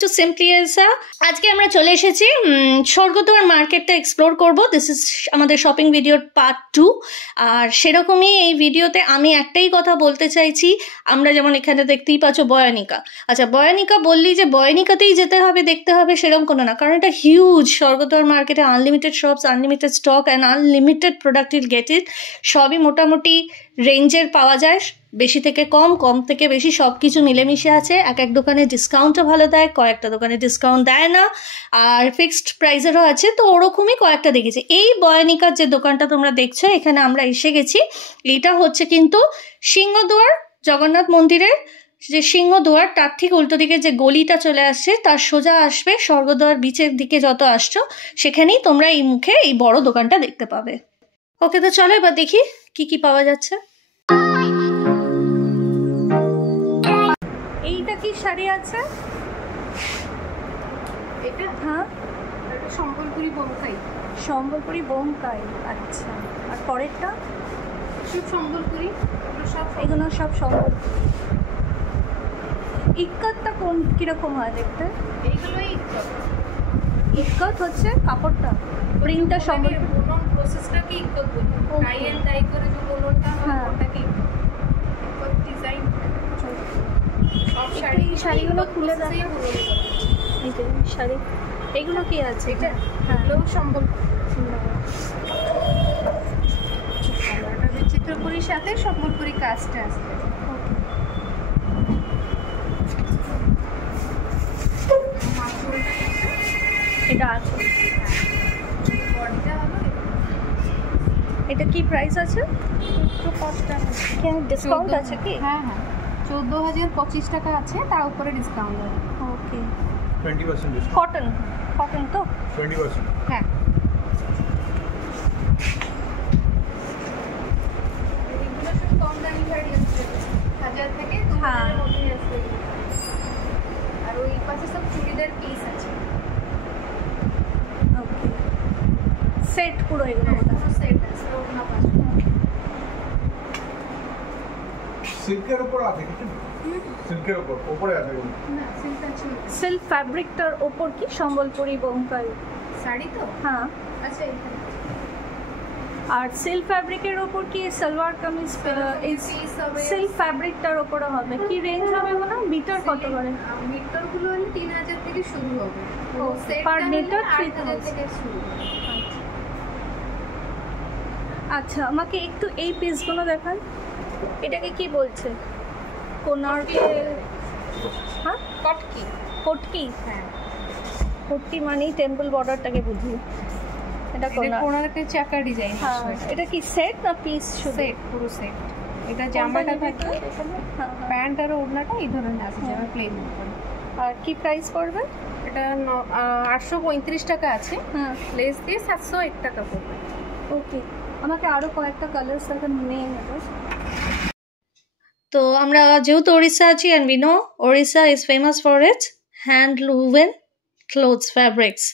Two simply Elsa. আজকে আমরা চলে এসেছি স্বর্গদ্বার মার্কেটটা এক্সপ্লোর করব। দিস ইজ আমাদের শপিং ভিডিওর পার্ট 2। আর সেরকমই এই ভিডিওতে আমি একটাই কথা বলতে চাইছি, আমরা যেমন এখানে দেখতেই পাচ্ছ বয়ানিকা। আচ্ছা, বয়ানিকা বললি যে বয়ানিকাতেই যেতে হবে দেখতে হবে সেরকম কোনো না, কারণ এটা হিউজ। স্বর্গদ্বার মার্কেটে unlimited shops, unlimited stock and unlimited product will get it. সবই মোটামুটি রেঞ্জের পাওয়া যায়, বেশি থেকে কম, কম থেকে বেশি সব কিছু মিলেমিশে আছে। এক এক দোকানে ডিসকাউন্টও ভালো দেয়, কয়েকটা দোকানে ডিসকাউন্ট দেয় না, আর ফিক্সড প্রাইসেরও আছে। তো ওরকমই কয়েকটা দেখেছি। এই বয়ানিকার যে দোকানটা তোমরা দেখছো, এখানে আমরা এসে গেছি। এটা হচ্ছে কিন্তু সিংহদুয়ার জগন্নাথ মন্দিরের যে সিংহদুয়ার, তার ঠিক উল্টো দিকে যে গলিটা চলে আসছে, তার সোজা আসবে স্বর্গদ্বার বিচের দিকে যত আসছো, সেখানেই তোমরা এই মুখে এই বড় দোকানটা দেখতে পাবে। ওকে, তো চলো এবার দেখি কি কি পাওয়া যাচ্ছে। এইটা কি শাড়ি আছে? এটা হ্যাঁ, এটা সম্বলপুরি বোমকাই। সম্বলপুরি বোমকাই, আচ্ছা। আর পরেরটা সব সম্বলপুরি, এগুলো সব সম্বলপুরি। ইক্কতটা কোন কিরকম হয় দেখতে? এইগুলোই ইক্কত হচ্ছে কাপড়টা, প্রিন্টটা সম্বলপুরি। বুনন প্রসেসটাকে ইক্কত বলি। ডাই এন্ড ডাই করে যে বুননটা হয় ওটাকে ইক্কত ডিজাইন। সব শাড়ি, শাড়িগুলো খুলে দেখাই। এই যে শাড়ি, এগুলো কি আছে? এটা হ্যাঁ, এগুলো সম্বলপুরি। এটা বিচিত্রপুরীর সাথে সম্বলপুরি কাজটা আছে। এটা আছে। বডিটা হলো এটা কি প্রাইস আছে? একটু কষ্ট আছে। কেন ডিসকাউন্ট আছে কি? হ্যাঁ হ্যাঁ, 14,025 টাকা আছে, তার উপরে ডিসকাউন্ট আছে। ওকে, 20% ডিসকাউন্ট। কটন, কটন তো 20%। হ্যাঁ, এগুলো সব কম দামি শাড়ি আছে, 1000 থেকে 2000 এর মধ্যে আছে। আর ওই পাশে সব চুড়িদার পিস আছে। ওকে, সেট পুরো এগুলো সেট আছে, ওড়না পাশে। সিল্কের উপর আছে কিছু? সিল্কের উপরে আছে এগুলো। না, সিল্ক আছে। সিল্ক ফ্যাব্রিকটার ওপর কি সম্বলপুরি বোমকাই শাড়ি তো হ্যাঁ। আচ্ছা, এখানে আর সিল্ক ফ্যাব্রিকের ওপর কি সালোয়ার কামিজ? এই সিল্ক ফ্যাব্রিকটার ওপরে হবে কি রেঞ্জ হবে বলো? মিটার কত করে? মিটারগুলো হলে 3000 থেকে শুরু হবে। ও, সেটটা per হলে meter 8000 থেকে শুরু হবে। আচ্ছা, আমাকে একটু এই পিসগুলো দেখান। এটাকে কি বলছে? কোনারকে? হ্যাঁ, কটকি। কটকি। হ্যাঁ, কটকি মানেই টেম্পল বর্ডারটাকে বুঝি। এটা কোনার। কোনারকে চাকা ডিজাইন। হ্যাঁ, এটা কি সেট না পিস? সেট, পুরো সেট। এটা জামাটা থাকে, প্যান্ট আর ওড়নাটা এই ধরনের আছে, যেমন প্লেন। আর কি প্রাইস পড়বে? এটা 835 টাকা আছে, হ্যাঁ, লেস দিয়ে 701 টাকা পড়বে। ওকে, আমাকে আরো কয়েকটা কালার দেখান, নিয়ে নেব। তো আমরা যেহেতু ওড়িশা আছি, and we know Odisha is famous for its hand woven clothes fabrics.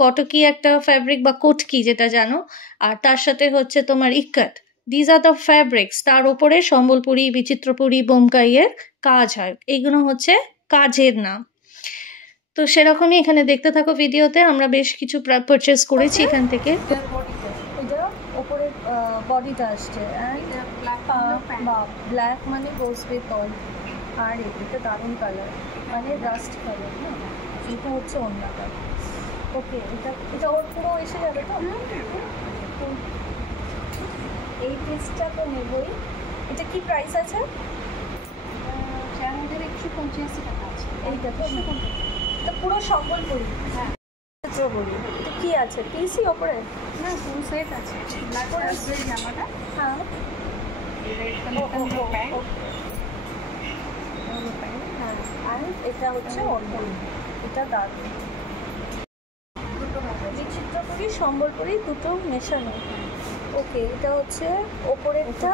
Katki একটা ফ্যাব্রিক বা কোটকি যেটা জানো, আর তার সাথে হচ্ছে তোমার ikat. These are the fabrics. তার উপরে সম্বলপুরি, বিচিত্রপুরী, বোমকাইয়ের কাজ হয়। এইগুলো হচ্ছে কাজের নাম। তো সেরকমই এখানে দেখতে থাকো ভিডিওতে। আমরা বেশ কিছু পারচেস করেছি এখান থেকে। এটা ওপরে বডিটা আসছে, ব্ল্যাক মানে গোস উইথ অল। আর এটা দারুণ কালার, মানে রাস্ট কালার না, এটা হচ্ছে অন্যটা। ওকে, এটা ওর পুরো এসে যাবে তো? এই পিসটা তো নেবই। এটা কি প্রাইস আছে? 4185 টাকা আছে। এইটা তো এটা পুরো সম্বলপুরি। হ্যাঁ, বলি এটা কি আছে? পিসি ওপরে না, ফুল সেট আছে। ব্ল্যাক রাসবেরি জামাটা, হ্যাঁ, রেড কালার প্যান্ট। আর এটা হচ্ছে অন্য, এটা দারুণ। বিচিত্রপুরী, সম্বলপুরি দুটো মেশানো। ওকে, এটা হচ্ছে ওপরেরটা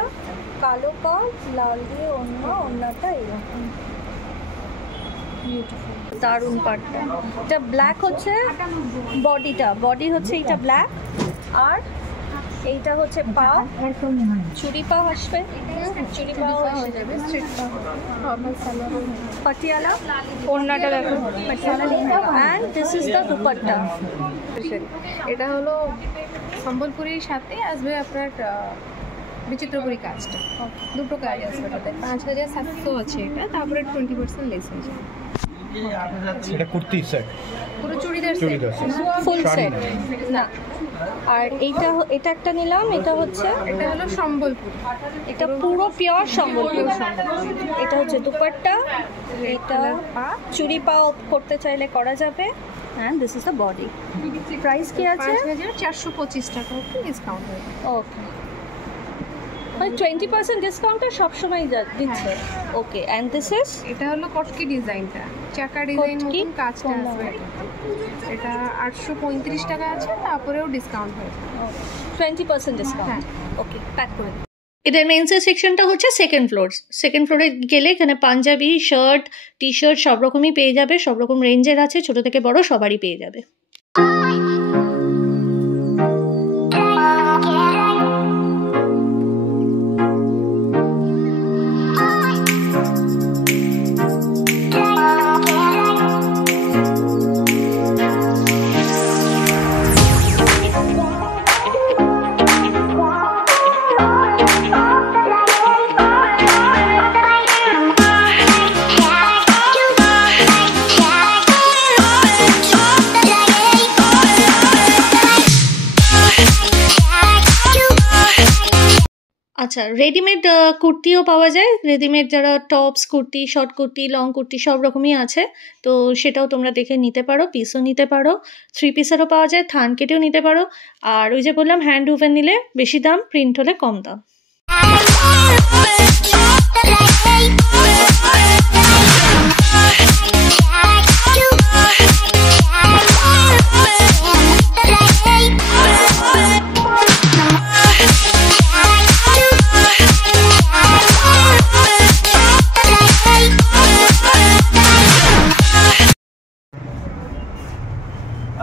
কালো পাড়, লাল দিয়ে অন্যটা এরকম। বিউটিফুল, দারুণ পাড়টা। এটা ব্ল্যাক হচ্ছে বডি হচ্ছে এটা ব্ল্যাক, আর এইটা হচ্ছে পাও, চুড়ি পাও আসবে, চুড়ি পাও হয়ে যাবে, স্ট্রিট পাও, নর্মাল সালোয়ার পাটিয়ালা, ওড়নাটা দেখো Patiala, and this is the dupatta. এটা হলো সম্বলপুরীর সাথে আসবে আপনার বিচিত্রপুরী কাজটা, দুটো কাজ আসবে এটাতে। 5700 আছে এটা, তারপরে 20% লেস হয়ে যাবে। এটা কুর্তি সেট, পুরো চুড়িদার সেট, চুড়িদার সেট, ফুল শাড়ি সেট না। আর এটা একটা নিলাম, এটা হচ্ছে, এটা হলো সম্বলপুরি, এটা পুরো পিওর সম্বলপুর। এটা হচ্ছে দুপাট্টা, এটা চুড়ি পাও করতে চাইলে করা যাবে, and this is the body. Price কি আছে? 5425 টাকা ডিসকাউন্ট হয়ে যাবে। ওকে, মানে 20% ডিসকাউন্টটা সবসময় দিচ্ছে। ওকে, অ্যান্ড দিস ইজ, এটা হলো কটকি ডিজাইনটা, চাকা ডিজাইন কটকি? মতন কাজটা আসবে। এটা 835 টাকা আছে, তারপরেও ডিসকাউন্ট হয়ে যাবে। 20% ডিসকাউন্ট। হ্যাঁ। ওকে, প্যাক করে দিন। এদের মেন্সের সেকশনটা হচ্ছে সেকেন্ড ফ্লোর। সেকেন্ড ফ্লোরে গেলে এখানে পাঞ্জাবি, শার্ট, টি শার্ট সব রকমই পেয়ে যাবে, সব রকম রেঞ্জের আছে, ছোট থেকে বড় সবারই পেয়ে যাবে। আচ্ছা, রেডিমেড কুর্তিও পাওয়া যায়। রেডিমেড যারা tops kurti, short kurti, long kurti সব রকমই আছে, তো সেটাও তোমরা দেখে নিতে পারো। পিসও নিতে পারো, 3 পিসেরও পাওয়া যায়, থান কেটেও নিতে পারো। আর ওই যে বললাম হ্যান্ড উভেন নিলে বেশি দাম, প্রিন্ট হলে কম দাম।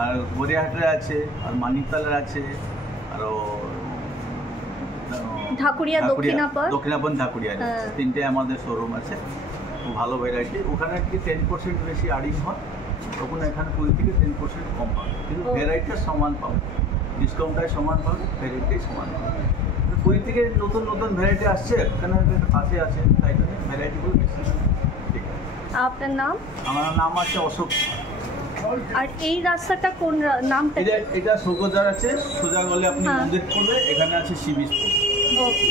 আর গড়িয়াহাটের আছে, আর মানিকতলার আছে, আরও ঢাকুরিয়া, দক্ষিণাপন ঢাকুরিয়া, হ্যাঁ। 3টে আমাদের শোরুম আছে। খুব ভালো ভ্যারাইটি। ওখানে আর কি 10% বেশি আর্নিং হয়, তখন এখানে 20 থেকে 10% কম পাবে, কিন্তু ভ্যারাইটিটা সমান পাবে, ডিসকাউন্টটাই সমান পাবে, ভ্যারাইটিটাই সমান পাবে। 20 থেকে নতুন নতুন ভ্যারাইটি আসছে, এখানে পাশে আছে, তাই জন্য ভ্যারাইটিগুলো বেশি। ঠিক আছে, আপনার নাম? আমার নাম আছে অশোক। আর এই রাস্তাটা কোন নামটা? এটা সৌগদার আছে, সোজা গলে আপনি হ্যাঁ। মন্দির করবে, এখানে আছে সি বিচ। ওকে।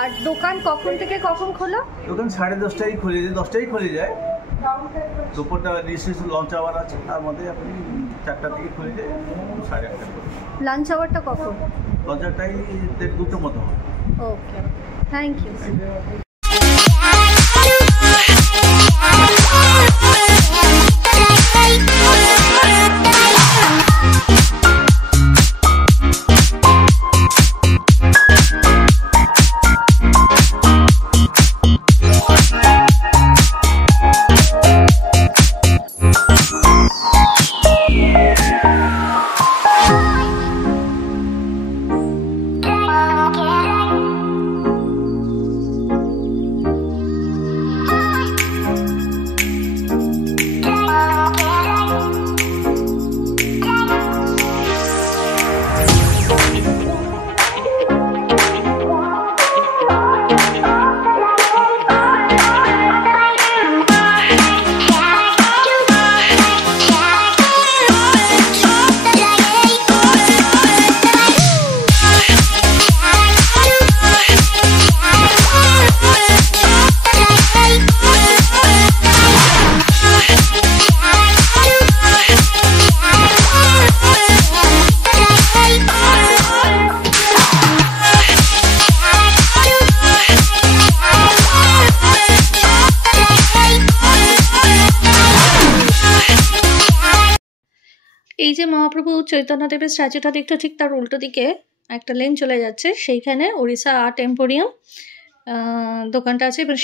আর দোকান কখন থেকে কখন খোলা? দোকান 10:30টায় খুলে যায়, 10টায় খুলে যায়। দুপুরটা রিসেস লঞ্চ আওয়ার আছে, তার মধ্যে আপনি 4টা থেকে খুলে যায়, 8:30 করে। লাঞ্চ আওয়ারটা কখন? লঞ্চ আওয়ারটাই 2টোর মতো হয়। ওকে, থ্যাংক ইউ। এই যে মহাপ্রভু চৈতন্যদেবের স্ট্যাচুটা দেখতে ঠিক তার উল্টো দিকে একটা লেন চলে যাচ্ছে, সেইখানে ওড়িশা আর্ট এম্পোরিয়াম। দোকানটা আছে, এবার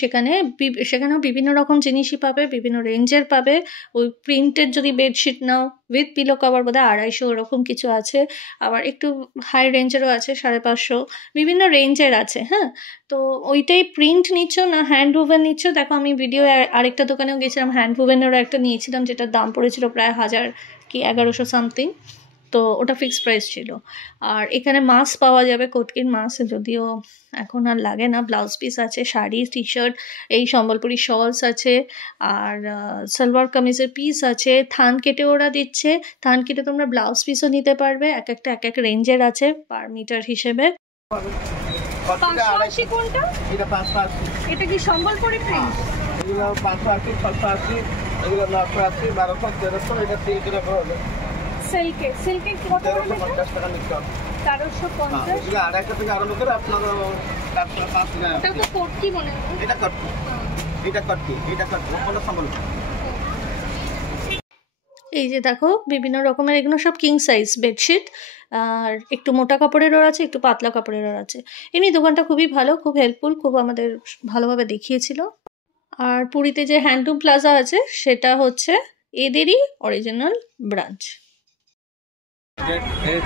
সেখানেও বিভিন্ন রকম জিনিসই পাবে, বিভিন্ন রেঞ্জের পাবে। ওই প্রিন্টের যদি bedsheet now with pillow cover বোধহয় 250 ওরকম কিছু আছে, আবার একটু হাই রেঞ্জেরও আছে 550, বিভিন্ন রেঞ্জের আছে। হ্যাঁ, তো ওইটাই প্রিন্ট নিচ্ছ না হ্যান্ড ওভেন নিচ্ছ? দেখো আমি ভিডিও আরেকটা দোকানেও গেছিলাম, হ্যান্ড ওভেনেরও একটা নিয়েছিলাম, যেটার দাম পড়েছিল প্রায় 1000 কি 1100 সামথিং, তো ওটা ফিক্সড প্রাইস ছিল। আর এখানে মাছ পাওয়া যাবে, কটকির মাছ, যদিও এখন আর লাগে না। ব্লাউজ পিস আছে, শাড়ি, টি শার্ট, এই সম্বলপুরি শলস আছে, আর সালোয়ার কামিজের পিস আছে। থান কেটে ওরা দিচ্ছে, থান কেটে তোমরা ব্লাউজ পিসও নিতে পারবে, এক এক রেঞ্জের আছে পার মিটার হিসেবে। 580 কোনটা? এটা 580, এটা কি সম্বলপুরি প্রিন্ট? এগুলো 580, 680, এগুলো 980, 1200, 1300, এটা 3 টাকা হবে। সিল্কে কত করে? 1350 টাকা নিতে হবে। 1350। এগুলো আড়াইশো থেকে আরম্ভ করে আপনার 405 টাকা। এটা তো কটকি মনে হয়। এটা কটকি, এটা কটকি, এটা কটকি, কোনো সম্বল। এই যে দেখো বিভিন্ন রকমের, এগুলো সব কিং সাইজ বেডশিট, আর একটু মোটা কাপড়েরও আছে, একটু পাতলা কাপড়েরও আছে। এমনি দোকানটা খুবই ভালো, খুব হেল্পফুল, খুব আমাদের ভালোভাবে দেখিয়েছিল। আর পুরীতে যে হ্যান্ডলুম প্লাজা আছে সেটা হচ্ছে এদেরই অরিজিনাল ব্রাঞ্চ।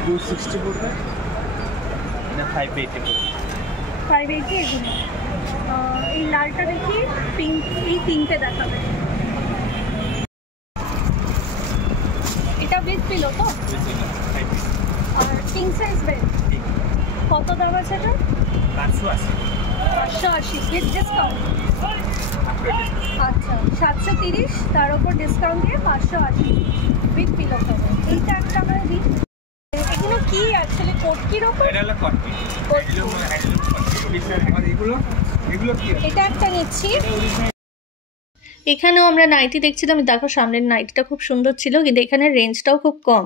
260 পড়বে না 580 পড়বে। 580 এগুলো। এই লালটা দেখি, পিঙ্ক, এই তিনটে দেখাবে। এটা উইথ পিলো তো? আর কিং সাইজ বেড কত দাম আছে এটা? 580, 580 উইথ ডিসকাউন্ট। আচ্ছা, 730, তার উপর ডিসকাউন্ট দিয়ে 580 উইথ পিলো কভার। এইটা একটা আমরা দিই। এগুলো কি অ্যাকচুয়ালি কটকির ওপর? এটা হলো কটকি, হ্যান্ডলুম কটকি। আর এগুলো কি? এটা একটা নিচ্ছি। এখানেও আমরা নাইটি দেখছিলাম, দেখো সামনের নাইটিটা খুব সুন্দর ছিল, কিন্তু এখানে রেঞ্জটাও খুব কম।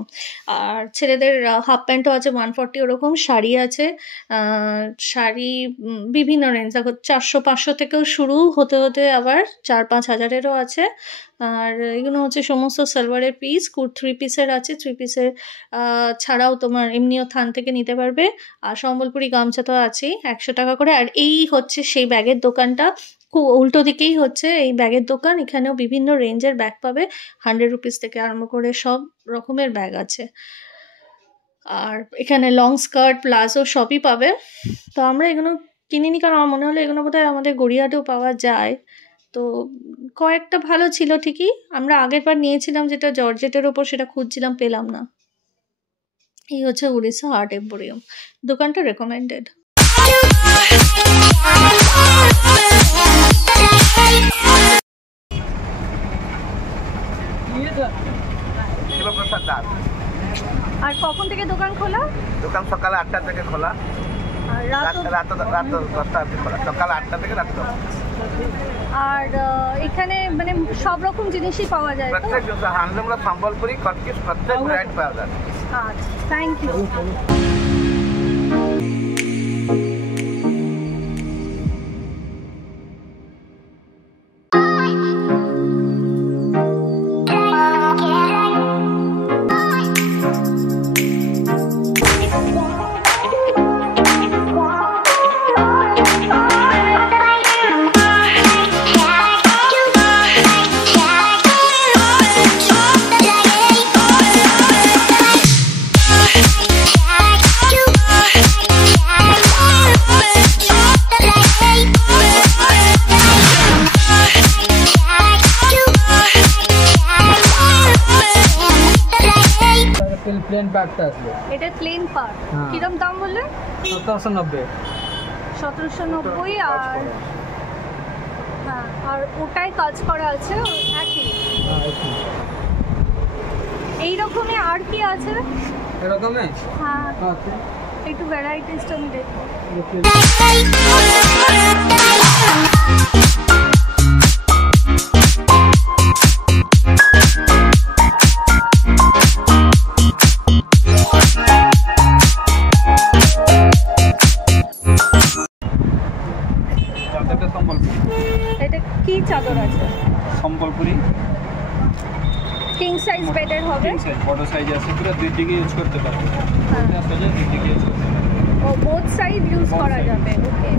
আর ছেলেদের হাফ প্যান্টও আছে 140 ওরকম, শাড়ি আছে, শাড়ি বিভিন্ন রেঞ্জ, দেখো 400-500 থেকেও শুরু, হতে হতে আবার 4-5 হাজারেরও আছে। আর এগুলো হচ্ছে সমস্ত সালোয়ারের পিস, 3 পিসের আছে, 3 পিসের ছাড়াও তোমার এমনিও থান থেকে নিতে পারবে। আর সম্বলপুরি গামছা তো আছেই, 100 টাকা করে। আর এই হচ্ছে সেই ব্যাগের দোকানটা, খুব উল্টো দিকেই হচ্ছে এই ব্যাগের দোকান। এখানেও বিভিন্ন রেঞ্জের ব্যাগ পাবে, 100 রুপিস থেকে আরম্ভ করে সব রকমের ব্যাগ আছে। আর এখানে লং স্কার্ট, প্লাজো সবই পাবে। তো আমরা এগুলো কিনিনি, কারণ আমার মনে হলো এগুলো বোধহয় আমাদের গড়িয়াহাটেও পাওয়া যায়। তো কয়েকটা ভালো ছিল ঠিকই, আমরা আগের বার নিয়েছিলাম যেটা জর্জেটের ওপর, সেটা খুঁজছিলাম, পেলাম না। এই হচ্ছে উড়িষ্যা আর্ট এম্পোরিয়াম, দোকানটা রেকমেন্ডেড। শিবপ্রসাদ দাস। আর কখন থেকে দোকান খোলা? দোকান সকাল 8টা থেকে খোলা, আর রাত 10টা অবধি খোলা, সকাল 8টা থেকে রাত 10টা। আর এখানে মানে সব রকম জিনিসই পাওয়া যায় তো? প্রত্যেক হ্যান্ডলুম সম্বলপুরি কটকি প্রত্যেক ভ্যারাইটি পাওয়া যায়। আচ্ছা, থ্যাংক ইউ। প্লেন পার্টটা আসবে, এটা প্লেন পার্ট। হ্যাঁ। কিরম দাম বললেন? 1790। 1790। আর হ্যাঁ, আর ওটাই কাজ করা আছে একই। এইরকমই আর কি আছে এরকমই? হ্যাঁ, আচ্ছা, একটু ভ্যারাইটিসটা আমি দেখবো। এটা কি চাদর আছে? সম্বলপুরি কিং সাইজ বেডের হবে? বড় সাইজ আছে, পুরো দুই দিকে ইউজ করতে পারবে। হ্যাঁ। দুই দিকে ইউজ করতে পারবে। ও বোথ সাইড ইউজ করা যাবে। ওকে।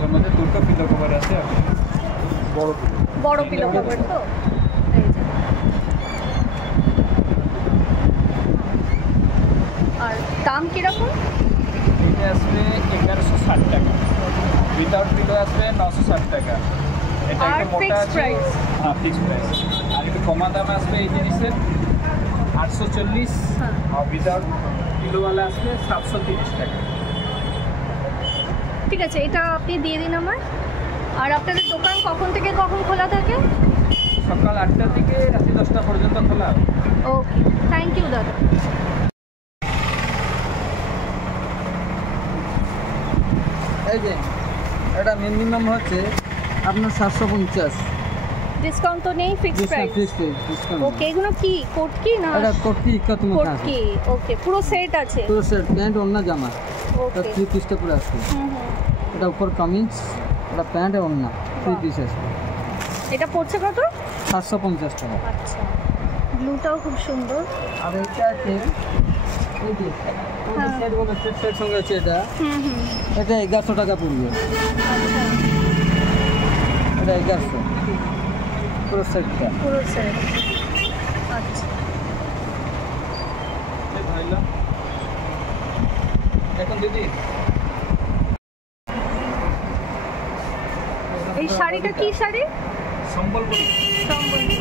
এটার মধ্যে দুটো পিলো কভার আছে আপনি বড় পিলো। বড় পিলো কভার তো এই যে। আর দাম কিরকম? এটা আসবে 1160 টাকা, উইদাউট পিলো আসবে 960 টাকা। এটা আর একটা মোটা fixed আছে, price? হ্যাঁ ফিক্সড প্রাইস। আর একটু কমা দাম আসবে এই জিনিসের 840, হ্যাঁ। আর উইদাউট পিলোওয়ালা আসবে 730 টাকা। ঠিক আছে, এটা আপনি দিয়ে দিন আমার। আর আপনাদের দোকান কখন থেকে কখন খোলা থাকে? সকাল 8টার থেকে রাত্রি 10টা পর্যন্ত খোলা। ওকে, থ্যাংক ইউ দাদা। এই যে এটা মিনিমাম হচ্ছে আপনার 750, ডিসকাউন্ট তো নেই, ফিক্সড প্রাইস? ডিসকাউন্ট। ওকে, এগুলো কি কোট কি না এটা কোটি ইক্কাত কোট মতো আছে, কি? ওকে, পুরো সেট আছে? পুরো সেট প্যান্ট ওড়না জামা, এটা ওকে। 3 পিসটা পুরো আছে। এটা উপর কামিজ, এটা প্যান্ট আর ওড়না 3 পিস আছে। এটা পড়ছে কত? 750 টাকা। আচ্ছা, ব্লুটাও খুব সুন্দর। আর এটা আছে এই যে সেট বলে সেট সঙ্গে আছে এটা, এটা 1100 টাকা পড়বে। আচ্ছা, এটা 1100 পুরো সেটটা। পুরো সেট। আচ্ছা, এখন দিদি এই শাড়িটা কি শাড়ি? সম্বলপুরি। সম্বলপুরি।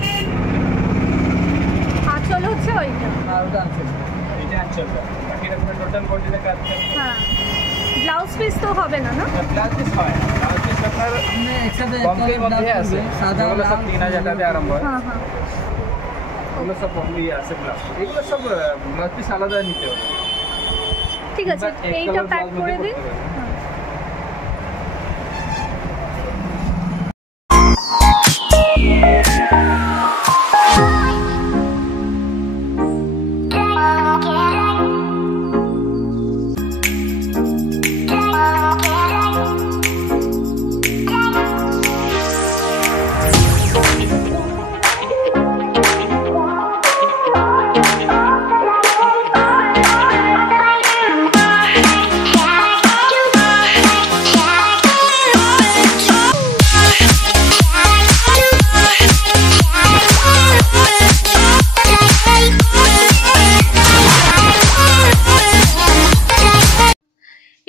আঁচল হচ্ছে ওইটা? আর ওটা আছে, এটা আঁচলটা, বাকি রকমের টোটাল বডিতে কাজ করে। হ্যাঁ, ব্লাউজ পিস তো হবে না, না? ব্লাউজ পিস হয়, ব্লাউজ পিস আপনার हमने একসাথে কমপ্লিট মধ্যে আছে, সাদা যেগুলো সব 3000 টাকা দিয়ে আরম্ভ হয়, হ্যাঁ হ্যাঁ। ওগুলো সব কমপ্লিট আছে ব্লাউজ। এগুলো সব ব্লাউজ পিস আলাদা নিতে হবে। ঠিক আছে, এক এইটা কালার প্যাক ব্লাউজ করে মধ্যে দিন। করতে পারবেন। হ্যাঁ।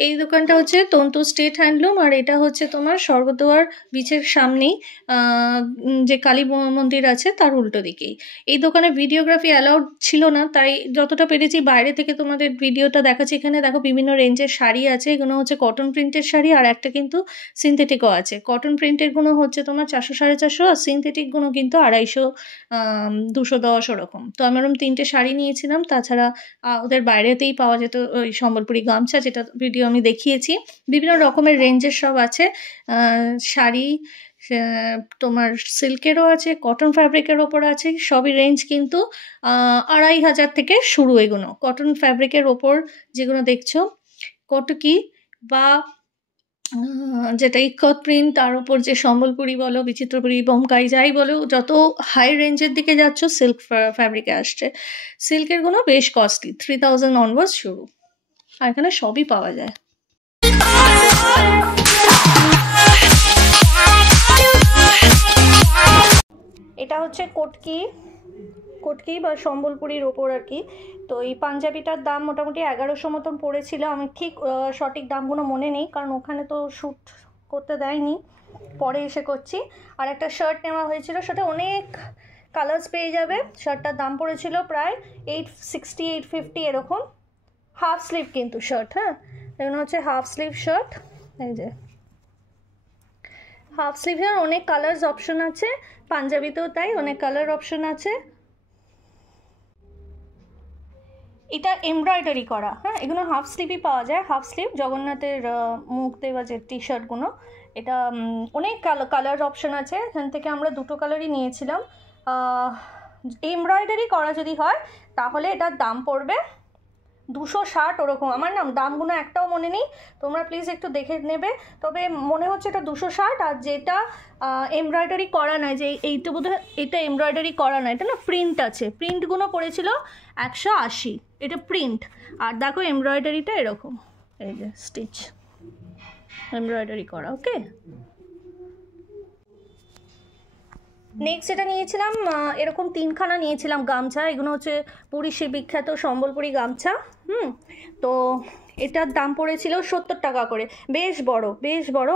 এই দোকানটা হচ্ছে তন্তু স্টেট হ্যান্ডলুম, আর এটা হচ্ছে তোমার স্বর্গদুয়ার বিচের সামনেই যে কালী মন্দির আছে তার উল্টো দিকেই। এই দোকানে ভিডিওগ্রাফি অ্যালাউড ছিল না, তাই যতটা পেরেছি বাইরে থেকে তোমাদের ভিডিওটা দেখাচ্ছি। এখানে দেখো বিভিন্ন রেঞ্জের শাড়ি আছে, এগুলো হচ্ছে কটন প্রিন্টের শাড়ি, আর একটা কিন্তু সিনথেটিকও আছে। কটন প্রিন্টের গুলো হচ্ছে তোমার 400 450, আর সিনথেটিক গুলো কিন্তু 250 210 ওরকম। তো আমি ওরকম 3টে শাড়ি নিয়েছিলাম। তাছাড়া ওদের বাইরেতেই পাওয়া যেত ওই সম্বলপুরি গামছা, যেটা ভিডিও আমি দেখিয়েছি। বিভিন্ন রকমের রেঞ্জের সব আছে শাড়ি, তোমার সিল্কেরও আছে, কটন ফ্যাব্রিকের ওপর আছে, সবই রেঞ্জ কিন্তু 2500 থেকে শুরু। এগুলো কটন ফ্যাব্রিকের ওপর যেগুলো দেখছো কটকি বা যেটা ইক্কত প্রিন্ট, তার উপর যে সম্বলপুরি বলো, বিচিত্রপুরি, বোমকাই যাই বলো, যত হাই রেঞ্জের দিকে যাচ্ছ সিল্ক ফ্যাব্রিকে আসছে। সিল্কের গুলো বেশ কস্টলি, 3000 অনওয়ার্ডস শুরু, আর এখানে সবই পাওয়া যায়। এটা হচ্ছে কটকি বা সম্বলপুরির ওপর আর কি। তো এই পাঞ্জাবিটার দাম মোটামুটি 1100 মতন পড়েছিল। আমি ঠিক সঠিক দামগুলো মনে নেই, কারণ ওখানে তো শ্যুট করতে দেয়নি, পরে এসে করছি। আর একটা শার্ট নেওয়া হয়েছিল, সেটা অনেক কালার্স পেয়ে যাবে। শার্টটার দাম পড়েছিল প্রায় 860 850 এরকম। হাফ স্লিভ কিন্তু শার্ট, হ্যাঁ এগুলো হচ্ছে হাফ স্লিভ শার্ট। এই যে হাফ স্লিভের অনেক কালার্স অপশন আছে, পাঞ্জাবিতেও তাই অনেক কালার অপশন আছে। এটা এমব্রয়ডারি করা, হ্যাঁ এগুলো হাফ স্লিভই পাওয়া যায়। হাফ স্লিভ জগন্নাথের মুখ দেওয়া যে টি শার্টগুলো, এটা অনেক কালার অপশন আছে। এখান থেকে আমরা দুটো কালারই নিয়েছিলাম। এমব্রয়ডারি করা যদি হয় তাহলে এটার দাম পড়বে 260 ওরকম। আমার দামগুলো একটাও মনে নেই, তোমরা প্লিজ একটু দেখে নেবে। তবে মনে হচ্ছে এটা 260, আর যেটা এমব্রয়ডারি করা নাই, যে এইটা বোধহয় এটা এমব্রয়ডারি করা না, এটা না প্রিন্ট আছে, প্রিন্টগুলো পড়েছিল 180, এটা প্রিন্ট। আর দেখো এমব্রয়ডারিটা এরকম, এই যে স্টিচ, এমব্রয়ডারি করা। ওকে, নেক্সট এটা নিয়েছিলাম এরকম 3খানা নিয়েছিলাম গামছা। এগুলো হচ্ছে পুরী সে বিখ্যাত সম্বলপুরি গামছা। তো এটার দাম পড়েছিল 70 টাকা করে। বেশ বড়,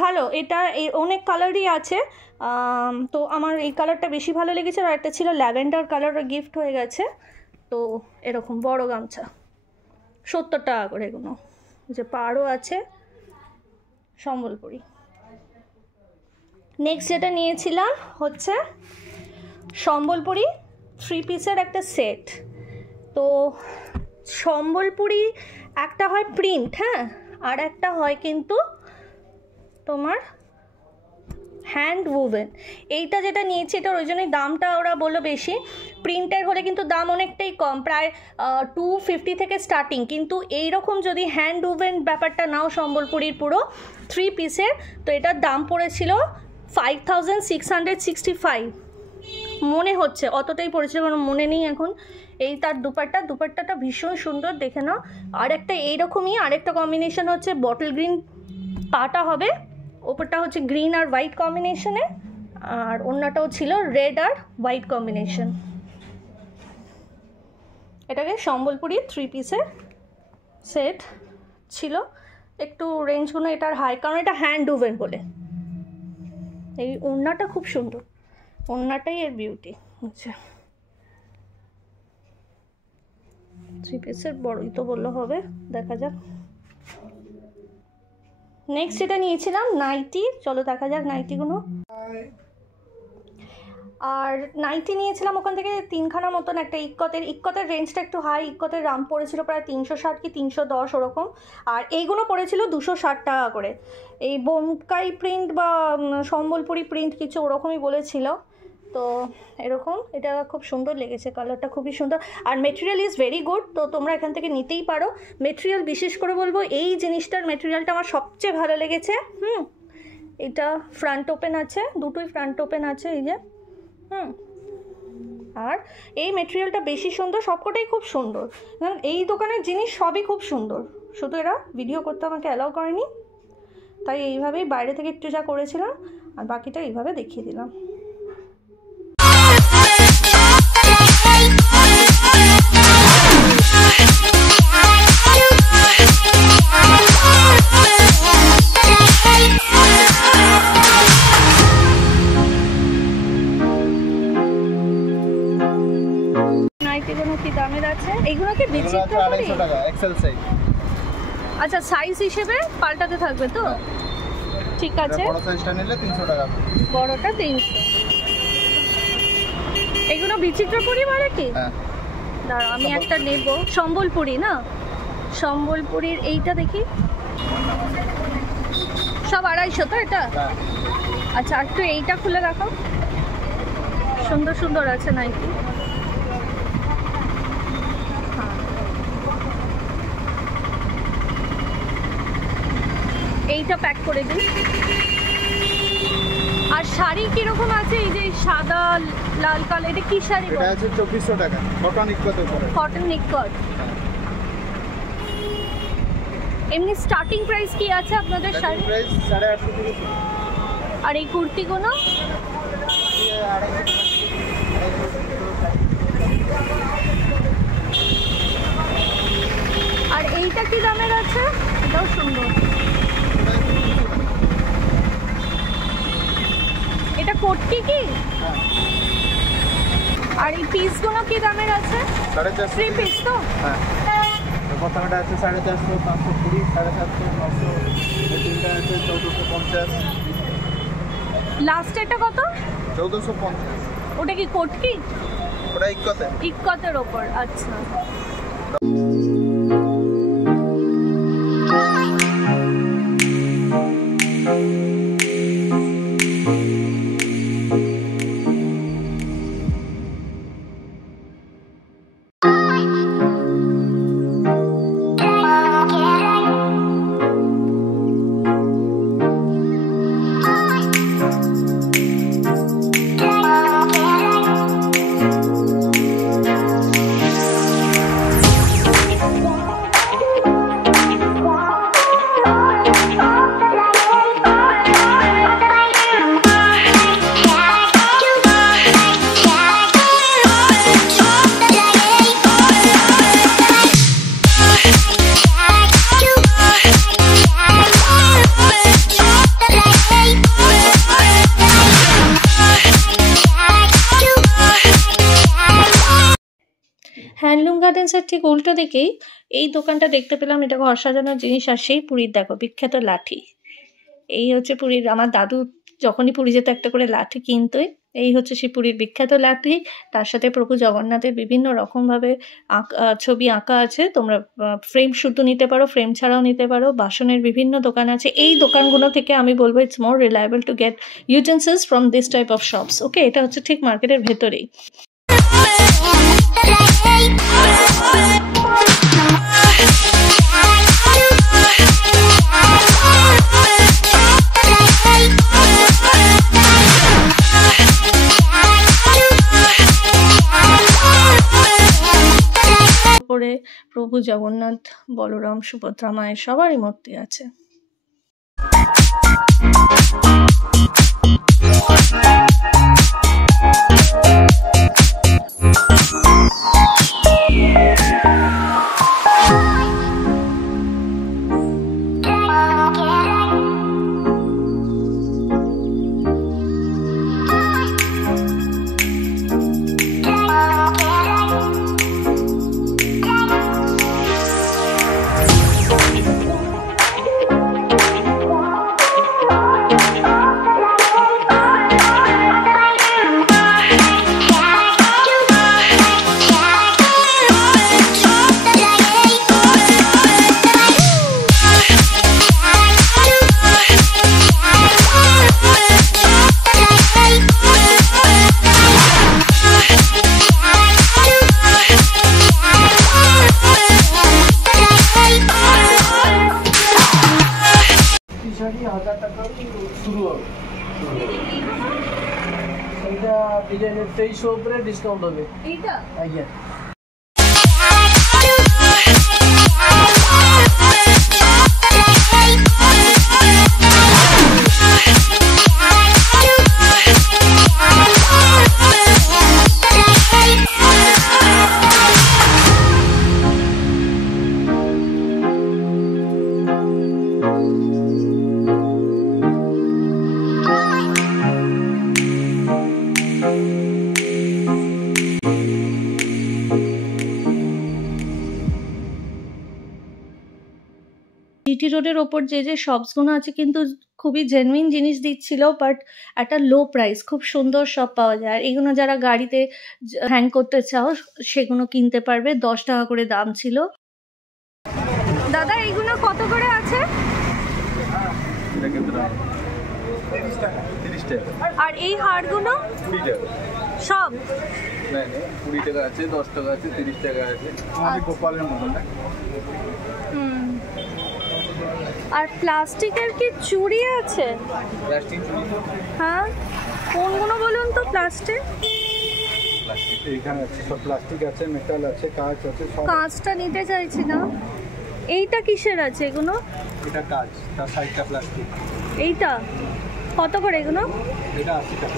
ভালো। এটা অনেক কালারই আছে, তো আমার এই কালারটা বেশি ভালো লেগেছে। আর একটা ছিল ল্যাভেন্ডার কালার, গিফট হয়ে গেছে। তো এরকম বড় গামছা 70 টাকা করে। এগুলো যে পাড়ও আছে সম্বলপুরি। নেক্সট যেটা নিয়েছিলাম হচ্ছে সম্বলপুরি 3 পিসের একটা সেট। তো সম্বলপুরি একটা হয় প্রিন্ট, হ্যাঁ, আর একটা হয় কিন্তু তোমার হ্যান্ড উভেন। এইটা যেটা নিয়েছি এটা ওই জন্যই দামটা ওরা বললো বেশি। প্রিন্টের হলে কিন্তু দাম অনেকটাই কম, প্রায় 250 থেকে স্টার্টিং। কিন্তু এইরকম যদি হ্যান্ড উভেন ব্যাপারটা নাও সম্বলপুরির পুরো 3 পিসের, তো এটার দাম পড়েছিল 5665 মনে হচ্ছে, অতটাই পড়েছিল, কারণ মনে নেই এখন। এই তার দুপাট্টাটা ভীষণ সুন্দর, দেখে নাও। আর একটা এইরকমই আরেকটা কম্বিনেশন হচ্ছে বটল গ্রিন পাটা হবে, ওপরটা হচ্ছে গ্রিন আর হোয়াইট কম্বিনেশনে, আর অন্যটাও ছিল রেড আর হোয়াইট কম্বিনেশন। এটাকে সম্বলপুরি 3 পিসের সেট ছিল। একটু রেঞ্জগুলো এটার হাই, কারণ এটা হ্যান্ড ওভেন বলে। এই ওড়নাটা খুব সুন্দর, ওড়নাটাই এর বিউটি। আচ্ছা, 3 পিসের বড়ই তো বললে হবে, দেখা যাক। নেক্সট এটা নিয়েছিলাম নাইটি। চলো দেখা যাক নাইটিগুলো। আর নাইটি নিয়েছিলাম ওখান থেকে 3খানা মতন। একটা ইক্কতের রেঞ্জটা একটু হাই। ইক্কতের দাম পড়েছিল প্রায় 360 কি 310 ওরকম। আর এইগুলো পড়েছিল 260 টাকা করে। এই বোমকাই প্রিন্ট বা সম্বলপুরি প্রিন্ট কিছু ওরকমই বলেছিল। তো এরকম, এটা খুব সুন্দর লেগেছে, কালারটা খুবই সুন্দর। আর মেটেরিয়াল ইজ ভেরি গুড, তো তোমরা এখান থেকে নিতেই পারো। মেটেরিয়াল বিশেষ করে বলবো এই জিনিসটার মেটেরিয়ালটা আমার সবচেয়ে ভালো লেগেছে। এটা ফ্রন্ট ওপেন আছে, দুটোই ফ্রন্ট ওপেন আছে, এই যে। আর এই মেটেরিয়ালটা বেশি সুন্দর, সবকটাই খুব সুন্দর। এই দোকানের জিনিস সবই খুব সুন্দর, শুধু এরা ভিডিও করতে আমাকে অ্যালাউ করেনি, তাই এইভাবেই বাইরে থেকে একটু যা করেছিলাম আর বাকিটা এইভাবে দেখিয়ে দিলাম। কি দামের আছে এইগুলো? কি বিচিত্র করি? 250 টাকা এক্সেল সাইজ। আচ্ছা, সাইজ হিসেবে পাল্টাতে থাকবে তো? ঠিক আছে, বড় সাইজটা নিলে 300 টাকা, বড়টা 300। এগুলো বিচিত্রপুরি বলে কি? হ্যাঁ, দাঁড়াও আমি একটা নেব। সম্বলপুরি না, সম্বলপুরির এইটা দেখি, সব 250 তো এটা? আচ্ছা, একটু এইটা খুলে রাখো, সুন্দর সুন্দর আছে নাইটি। এইটা প্যাক করে দিন। আর শাড়ি কিরকম আছে? এই যে সাদা লাল কালার, এটা কি শাড়ি? এটা আছে 2400 টাকা, কটন ইক্কতের উপরে। কটন নিক্কট। এমনি স্টার্টিং প্রাইস কি আছে আপনাদের শাড়ি? প্রাইস 850 থেকে শুরু। আর এই কুর্তিগুলো? আর এইটা কি দামের আছে? এটাও সুন্দর। এটা কোটকি কি? আর এই পিসগুলো কি দামের আছে? 450 3 পিস তো? হ্যাঁ, প্রথমটা আছে 450, 520, 750, 900, তিনটা আছে 1450। লাস্ট এটা কত? 1450। ওটা কি কোটকি? ওটা ইক্কতে, ইক্কতের ওপর। আচ্ছা, আসাম গার্ডেন্সের ঠিক উল্টো দিকেই এই দোকানটা দেখতে পেলাম। এটা ঘর সাজানোর জিনিস, আর সেই পুরীর দেখো বিখ্যাত লাঠি। এই হচ্ছে পুরীর, আমার দাদু যখনই পুরী যেত একটা করে লাঠি কিনতোই। এই হচ্ছে সেই পুরীর বিখ্যাত লাঠি। তার সাথে প্রভু জগন্নাথের বিভিন্ন রকমভাবে ছবি আঁকা আছে। তোমরা ফ্রেম শুদ্ধ নিতে পারো, ফ্রেম ছাড়াও নিতে পারো। বাসনের বিভিন্ন দোকান আছে। এই দোকানগুলো থেকে আমি বলবো it's more reliable to get utensils from this type of shops. Okay, এটা হচ্ছে ঠিক মার্কেটের ভেতরেই। উপরে প্রভু জগন্নাথ, বলরাম, সুভদ্রা মায়ের সবারই মূর্তি আছে। শুরু হবে এইটা ডিজাইনের 2300 উপরে ডিসকাউন্ট হবে। এইটা আজ্ঞা জিটি রোডের ওপর যে যে শপসগুলো আছে কিন্তু খুবই জেনুইন জিনিস দিচ্ছিল, বাট একটা লো প্রাইস, খুব সুন্দর সব পাওয়া যায়। আর এগুলো যারা গাড়িতে হ্যাং করতে চাও সেগুলো কিনতে পারবে, 10 টাকা করে দাম ছিল। দাদা এইগুলো কত করে আছে? আর এই হারগুলো 20 টাকা সব? 20 টাকা আছে, 10 টাকা আছে, 30 টাকা আছে। গোপালের মতো না? আর প্লাস্টিকের কি চুড়ি আছে? প্লাস্টিক হ্যাঁ, কোনগুলো বলুন তো? প্লাস্টিক এইখানে আছে, সব প্লাস্টিক আছে, মেটাল আছে, কাঁচ আছে, সব। কাঁচটা নিতে চাইছি না। এইটা কিসের আছে এগুলো? এটা কাঁচ, তার সাইডটা প্লাস্টিক। এইটা কত করে এগুলো? এটা 80 টাকা।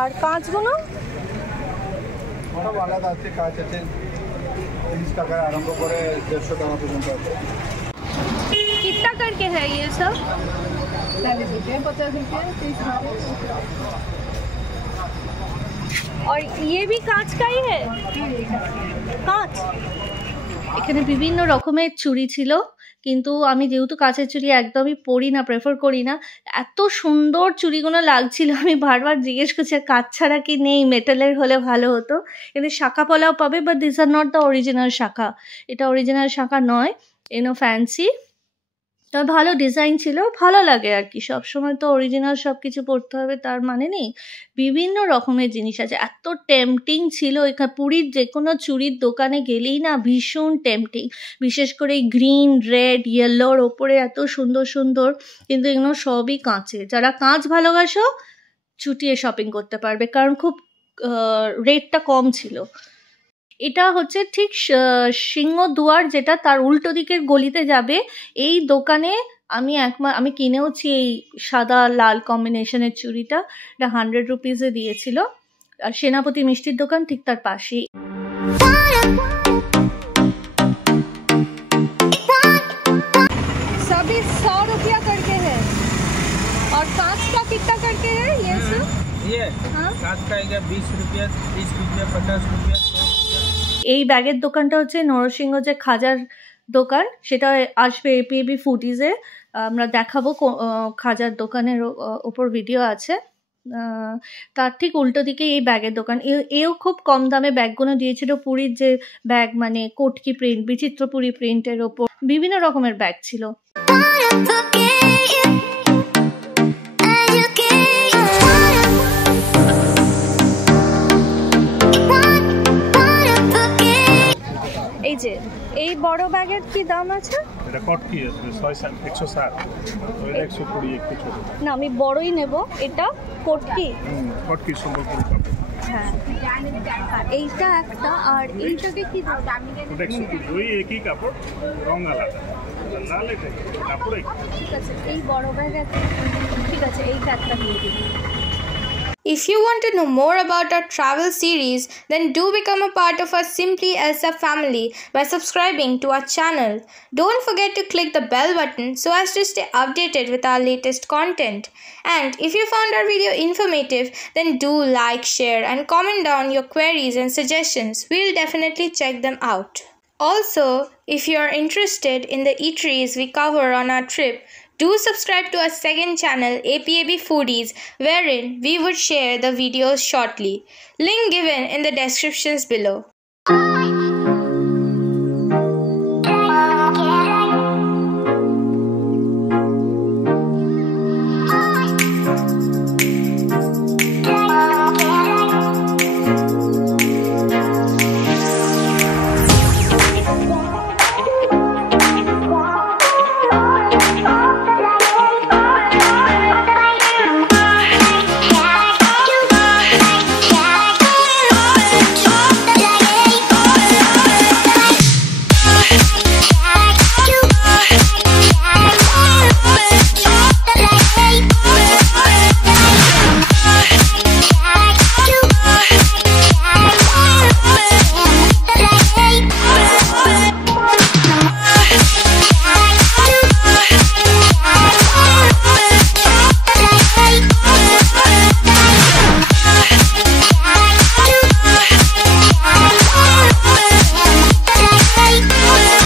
আর কাঁচগুলো? সব আলাদা আছে, কাঁচ আছে 30 টাকা আরম্ভ করে 150 টাকা পর্যন্ত আছে। कितना करके है ये सब? 40 रुपये, 50 रुपये, 30 रुपये। और ये भी कांच का ही है? কাঁচ। এখানে বিভিন্ন রকমের চুড়ি ছিল, কিন্তু আমি যেহেতু কাঁচের চুড়ি একদমই পরি না, প্রেফার করি না। এত সুন্দর চুড়িগুলো লাগছিল, আমি বারবার জিজ্ঞেস করছি কাঁচ ছাড়া কি নেই, মেটালের হলে ভালো হতো। কিন্তু শাখা পলাও পাবে, but this are not the original শাখা। এটা অরিজিনাল শাখা নয়, এনো ফ্যান্সি। তবে ভালো ডিজাইন ছিল, ভালো লাগে আর কি। সবসময় তো অরিজিনাল সব কিছু পড়তে হবে তার মানে নেই, বিভিন্ন রকমের জিনিস আছে। এত টেম্পটিং ছিল এখানে, পুরীর যে কোনো চুড়ির দোকানে গেলেই না ভীষণ টেম্পটিং। বিশেষ করে এই গ্রিন, রেড, ইয়েলোর ওপরে এত সুন্দর সুন্দর, কিন্তু এগুলো সবই কাঁচে। যারা কাঁচ ভালোবাসো চুটিয়ে শপিং করতে পারবে, কারণ খুব রেটটা কম ছিল। এটা হচ্ছে ঠিক সিংহদুয়ার, যেটা তার উল্টো দিকের গলিতে যাবে। এই দোকানে আমি কিনেওছি এই সাদা লাল কম্বিনেশনের চুড়িটা। এটা 100 রুপিসে দিয়েছিল। আর সেনাপতি মিষ্টির দোকান ঠিক তার পাশেই। सभी 100 रुपया करके है। और कांच का कितना करके है ये सब? ये हाँ? कांच का आएगा 20 रुपया, 30 रुपया, 50 रुपया, 100 रुपया। এই ব্যাগের দোকানটা হচ্ছে নরসিংহ যে খাজার দোকান, সেটা আসবে এপিএবি ফুডিজে। আমরা দেখাবো খাজার দোকানের ওপর ভিডিও আছে। তার ঠিক উল্টো দিকে এই ব্যাগের দোকান। এও খুব কম দামে ব্যাগগুলো দিয়েছিল। পুরীর যে ব্যাগ, মানে কটকি প্রিন্ট, বিচিত্রপুরী প্রিন্টের ওপর বিভিন্ন রকমের ব্যাগ ছিল। এই যে এই বড় ব্যাগের কি দাম আছে? এটা কটকি আছে 160, ওইটা 120 একটু ছোট। না, আমি বড়ই নেব। এটা কটকি, কটকি সম্বলপুরি কাপড়। হ্যাঁ, এইটা একটা। আর এইটাকে কি দাম? ওটা 120, ওই একই কাপড়, রং আলাদা। লাল এটা কাপড় একই। ঠিক আছে, এই বড় ব্যাগ একটা। ঠিক আছে, এইটা একটা দিয়ে দিন। If you want to know more about our travel series, then do become a part of our Simply Elsa family by subscribing to our channel. Don't forget to click the bell button so as to stay updated with our latest content. And if you found our video informative, then do like, share and comment down your queries and suggestions. We'll definitely check them out. Also, if you are interested in the eateries we cover on our trip, do subscribe to our second channel, APAB Foodies, wherein we would share the videos shortly. Link given in the descriptions below.